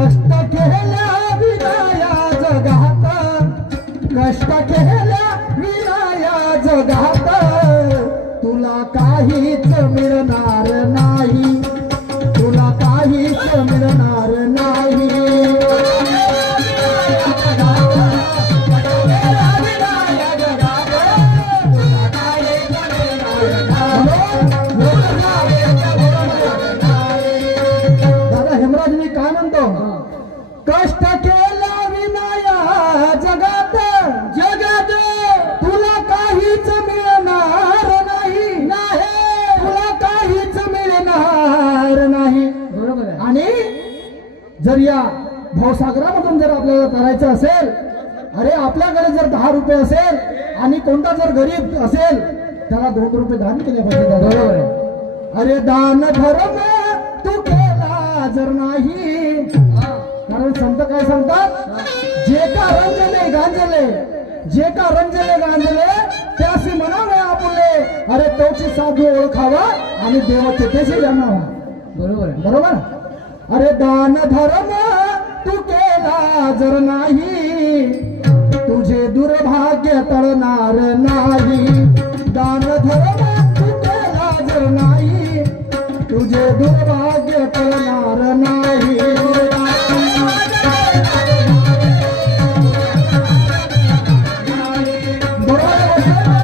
कष्ट केल्या विनाया जगात, कष्ट केल्या विनाया जगात, तुला काहीच मिळणार नाही, तुला काहीच मिळणार नाही. दादा हेमराज मी काय म्हणतो, कष्ट केल्या विनाया जगात, जगात तुला काहीच मिळणार नाही, तुला काहीच मिळणार नाही. बरोबर आहे. आणि जर या भवसागरामधून जर आपल्याला करायचं असेल, अरे आपल्याकडे जर 10 रुपये असेल आणि कोणता जर गरीब असेल त्याला 2 रुपये दान केले पाहिजे. बरोबर आहे. अरे दान धर्म तू केला जर नाही, कारण संत काय सांगतात, जे का रंजले गांजले, जे का रंजले गांजले त्याशी म्हणावे आपुले, अरे तोची साधू ओळखावा आणि देव तेथेशी जाणावा. बरोबर आहे. बरोबर. अरे दान धर्म तू केला जर नाही, तुझे दुर्भाग्य टळणार नाही. दान धर्म तू केला जर नाही, तुझे दुर्भाग्य टळणार नाही.